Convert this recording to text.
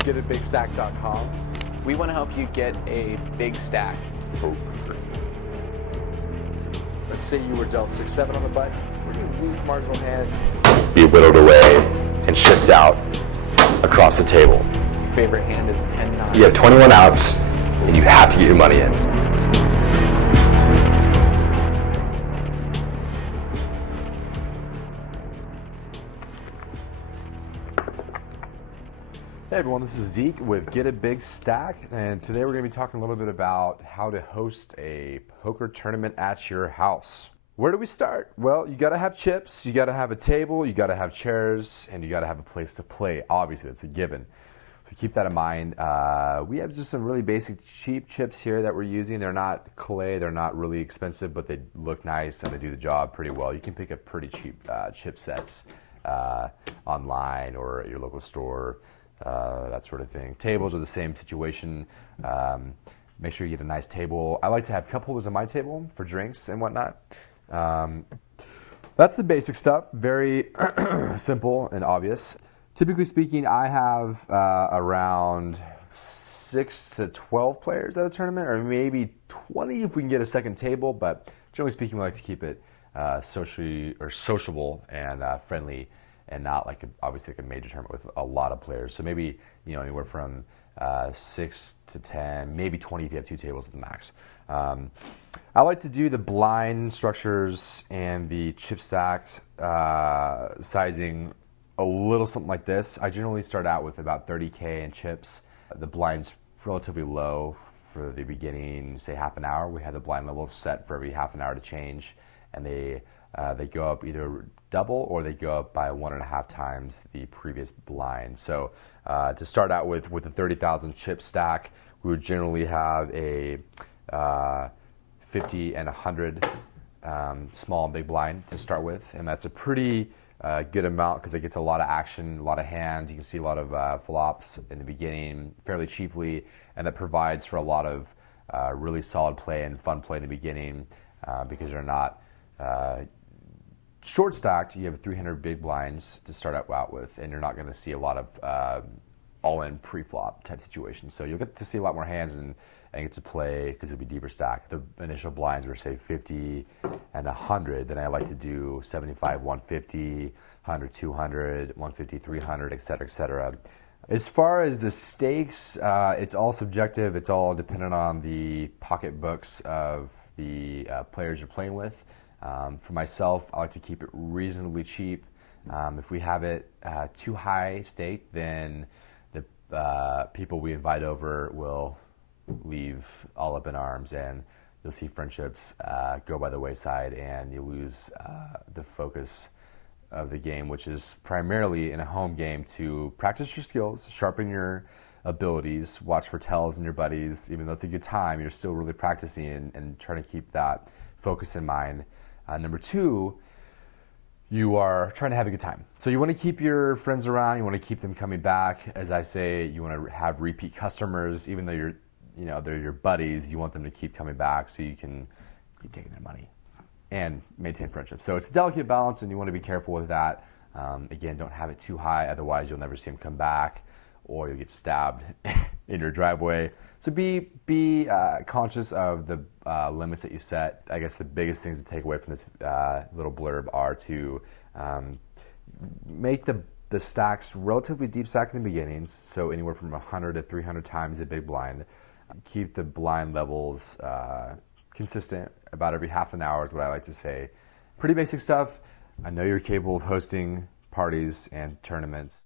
GetABigStack.com. We want to help you get a big stack. Let's say you were dealt 6-7 on the button. Pretty weak marginal hand. Be whittled away and shipped out across the table. Favorite hand is 10-9. You have 21 outs, and you have to get your money in. Hey everyone, this is Zeke with Get a Big Stack, and today we're going to be talking a little bit about how to host a poker tournament at your house. Where do we start? Well, you got to have chips, you got to have a table, you got to have chairs, and you got to have a place to play. Obviously, that's a given. So keep that in mind. We have just some really basic cheap chips here that we're using. They're not clay, they're not really expensive, but they look nice and they do the job pretty well. You can pick up pretty cheap chip sets online or at your local store. That sort of thing. Tables are the same situation. Make sure you get a nice table. I like to have cup holders on my table for drinks and whatnot. That's the basic stuff. Very simple and obvious. Typically speaking, I have around 6 to 12 players at a tournament, or maybe 20 if we can get a second table, but generally speaking, we like to keep it sociable and friendly, and not obviously like a major tournament with a lot of players. So maybe anywhere from 6 to 10, maybe 20 if you have 2 tables at the max. I like to do the blind structures and the chip stacked sizing a little something like this. I generally start out with about 30K in chips. The blind's relatively low for the beginning, say half an hour. We have the blind level set for every half an hour to change, and they go up either double or they go up by 1.5 times the previous blind. So to start out with a 30,000 chip stack, we would generally have a 50 and 100 small and big blind to start with, and that's a pretty good amount because it gets a lot of action, a lot of hands. You can see a lot of flops in the beginning fairly cheaply, and that provides for a lot of really solid play and fun play in the beginning because they're not short stacked. You have 300 big blinds to start out with, and you're not going to see a lot of all-in pre-flop type situations. So you'll get to see a lot more hands and get to play because it'll be deeper stacked. The initial blinds were say 50 and 100. Then I like to do 75, 150, 100, 200, 150, 300, et cetera, et cetera. As far as the stakes, it's all subjective. It's all dependent on the pocketbooks of the players you're playing with. For myself, I like to keep it reasonably cheap. If we have it too high stake, then the people we invite over will leave all up in arms, and you'll see friendships go by the wayside, and you lose the focus of the game, which is primarily in a home game to practice your skills, sharpen your abilities, watch for tells in your buddies. Even though it's a good time, you're still really practicing and trying to keep that focus in mind. Number 2, you are trying to have a good time. So you want to keep your friends around. You want to keep them coming back. As I say, you want to have repeat customers, even though they're your buddies. You want them to keep coming back so you can keep taking their money and maintain friendship. So it's a delicate balance, and you want to be careful with that. Again, don't have it too high, otherwise you'll never see them come back, or you'll get stabbed in your driveway. So be conscious of the limits that you set. I guess the biggest things to take away from this little blurb are to make the stacks relatively deep stack in the beginnings, so anywhere from 100 to 300 times the big blind. Keep the blind levels consistent about every half an hour is what I like to say. Pretty basic stuff. I know you're capable of hosting parties and tournaments.